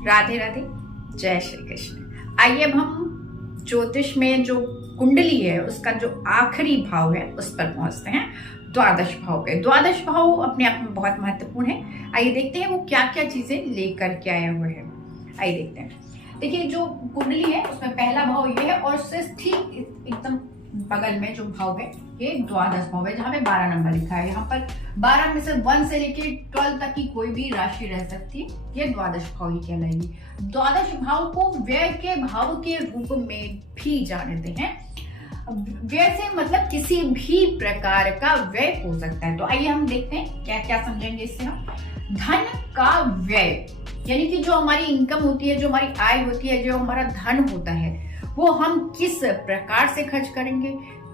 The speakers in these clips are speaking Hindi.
राधे राधे, जय श्री कृष्ण। आइए अब हम ज्योतिष में जो कुंडली है उसका जो आखिरी भाव है उस पर पहुंचते हैं, द्वादश भाव पे। द्वादश भाव अपने आप में बहुत महत्वपूर्ण है। आइए देखते हैं वो क्या क्या चीजें लेकर के आए हुए हैं। आइए देखते हैं। देखिए जो कुंडली है उसमें पहला भाव ये है और उससे ठीक एकदम बगल में जो भाव है ये द्वादश भाव है, जहां पे 12 नंबर लिखा है। यहाँ पर 12 में से 1 से लेके 12 तक की कोई भी राशि रह सकती है, ये द्वादश भाव ही कहलाएगी। द्वादश भाव को व्यय के भाव के रूप में भी जानते हैं। व्यय से मतलब किसी भी प्रकार का व्यय हो सकता है। तो आइए हम देखते हैं क्या क्या समझेंगे इससे हम। धन का व्यय यानी कि जो हमारी इनकम होती है, जो हमारी आय होती है, जो हमारा धन होता है, वो हम किस प्रकार से खर्च करेंगे,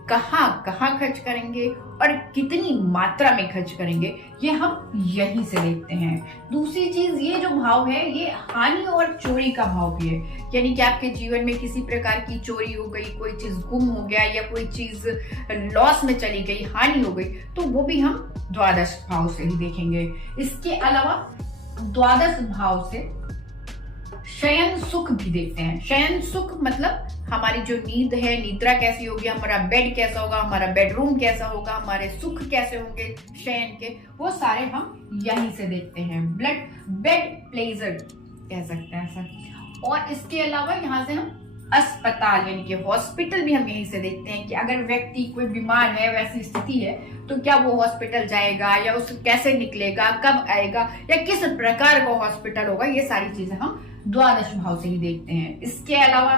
कहाँ कहाँ खर्च करेंगे और कितनी मात्रा में खर्च करेंगे, ये हम यहीं से देखते हैं। दूसरी चीज, ये जो भाव है ये हानि और चोरी का भाव भी है। यानी कि आपके जीवन में किसी प्रकार की चोरी हो गई, कोई चीज गुम हो गया या कोई चीज लॉस में चली गई, हानि हो गई, तो वो भी हम द्वादश भाव से ही देखेंगे। इसके अलावा द्वादश भाव से शयन सुख भी देखते हैं। शयन सुख मतलब हमारी जो नींद है, निद्रा कैसी होगी, हमारा बेड कैसा होगा, हमारा बेडरूम कैसा होगा, हमारे सुख कैसे होंगे शयन के, वो सारे हम यहीं से देखते हैं। बेड प्लेजर कह सकते हैं सर। और इसके अलावा यहाँ से हम अस्पताल यानी कि हॉस्पिटल भी हम यहीं से देखते हैं कि अगर व्यक्ति कोई बीमार है, वैसी स्थिति है, तो क्या वो हॉस्पिटल जाएगा या उस कैसे निकलेगा, कब आएगा या किस प्रकार का हॉस्पिटल होगा, ये सारी चीजें हम द्वादश भाव से ही देखते हैं। इसके अलावा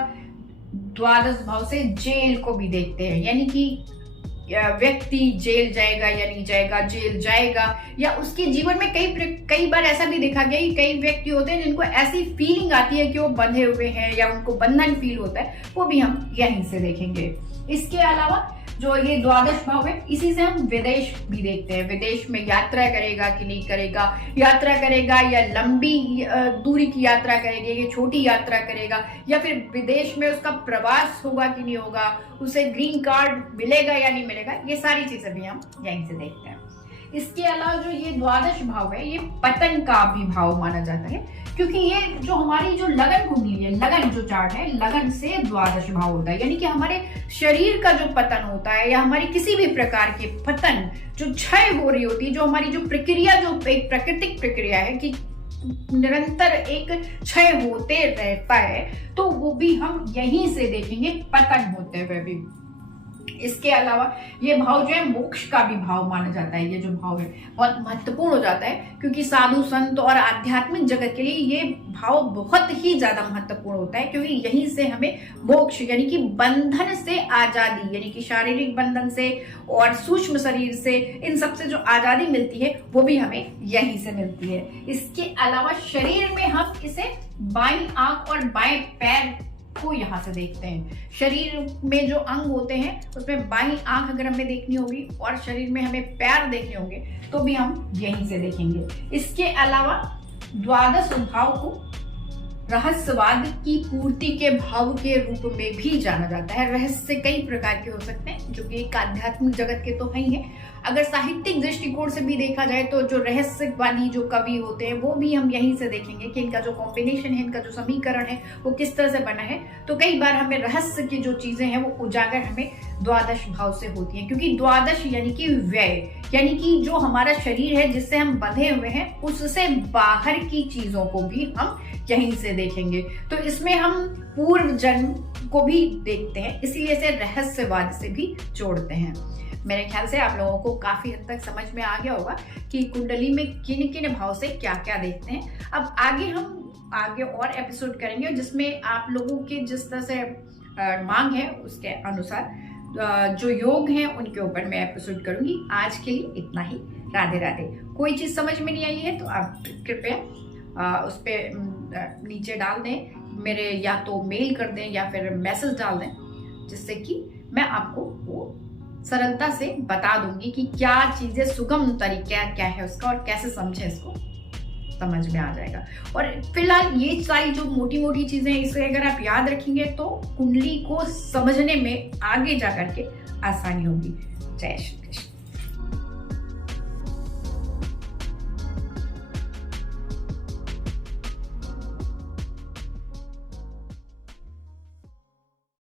द्वादश भाव से जेल को भी देखते हैं, यानी कि व्यक्ति जेल जाएगा या नहीं जाएगा, जेल जाएगा या उसके जीवन में कई बार ऐसा भी देखा गया कि कई व्यक्ति होते हैं जिनको ऐसी फीलिंग आती है कि वो बंधे हुए हैं या उनको बंधन फील होता है, वो भी हम यहीं से देखेंगे। इसके अलावा जो ये द्वादश भाव है, इसी से हम विदेश भी देखते हैं। विदेश में यात्रा करेगा कि नहीं करेगा, यात्रा करेगा या लंबी दूरी की यात्रा करेगा या छोटी यात्रा करेगा, या फिर विदेश में उसका प्रवास होगा कि नहीं होगा, उसे ग्रीन कार्ड मिलेगा या नहीं मिलेगा, ये सारी चीजें भी हम यहीं से देखते हैं। इसके अलावा जो ये द्वादश भाव है ये पतन का भी भाव माना जाता है, क्योंकि ये जो हमारी जो लगन कुंडली है, लगन जो चार्ट है, लगन से द्वादश भाव होता है। यानी कि हमारे शरीर का जो पतन होता है या हमारी किसी भी प्रकार के पतन जो क्षय हो रही होती है, जो हमारी जो प्रक्रिया, जो एक प्राकृतिक प्रक्रिया है कि निरंतर एक क्षय होते रहता है, तो वो भी हम यहीं से देखेंगे पतन होते हुए भी। इसके अलावा ये भाव जो है मोक्ष का भी भाव माना जाता है। ये जो भाव है बहुत महत्वपूर्ण हो जाता है, क्योंकि साधु संत और आध्यात्मिक जगत के लिए ये भाव बहुत ही ज्यादा महत्वपूर्ण होता है, क्योंकि यहीं से हमें मोक्ष यानी कि बंधन से आजादी, यानी कि शारीरिक बंधन से और सूक्ष्म शरीर से, इन सबसे जो आजादी मिलती है वो भी हमें यहीं से मिलती है। इसके अलावा शरीर में हम इसे बाईं आंख और बाएं पैर को यहाँ से देखते हैं। शरीर में जो अंग होते हैं उसमें बाईं आंख अगर हमें देखनी होगी और शरीर में हमें पैर देखने होंगे तो भी हम यहीं से देखेंगे। इसके अलावा द्वादश भाव को रहस्यवाद की पूर्ति के भाव के रूप में भी जाना जाता है। रहस्य कई प्रकार के हो सकते हैं, जो कि एक आध्यात्मिक जगत के तो है ही है। अगर साहित्यिक दृष्टिकोण से भी देखा जाए तो जो रहस्यवादी जो कवि होते हैं वो भी हम यहीं से देखेंगे कि इनका जो कॉम्बिनेशन है, इनका जो समीकरण है वो किस तरह से बना है। तो कई बार हमें रहस्य की जो चीजें हैं वो उजागर हमें द्वादश भाव से होती है, क्योंकि द्वादश यानी कि व्यय, यानी कि जो हमारा शरीर है जिससे हम बंधे हुए हैं, उससे बाहर की चीजों को भी हम यहीं से देखेंगे। तो इसमें हम पूर्व जन्म को भी देखते हैं, इसीलिए इसे रहस्यवाद से भी जोड़ते हैं। मेरे ख्याल से आप लोगों को काफी हद तक समझ में आ गया होगा कि कुंडली में किन किन भाव से क्या क्या देखते हैं। अब आगे और एपिसोड करेंगे जिसमें आप लोगों के जिस तरह से मांग है उसके अनुसार जो योग हैं उनके ऊपर मैं एपिसोड करूंगी। आज के लिए इतना ही। राधे राधे। कोई चीज समझ में नहीं आई है तो आप कृपया उस पर नीचे डाल दें, मेरे या तो मेल कर दें या फिर मैसेज डाल दें, जिससे कि मैं आपको वो सरलता से बता दूंगी कि क्या चीजें, सुगम तरीका क्या है उसका और कैसे समझे, इसको समझ में आ जाएगा। और फिलहाल ये सारी जो मोटी मोटी चीजें इसे अगर आप याद रखेंगे तो कुंडली को समझने में आगे जा करके आसानी होगी। जय श्री कृष्ण।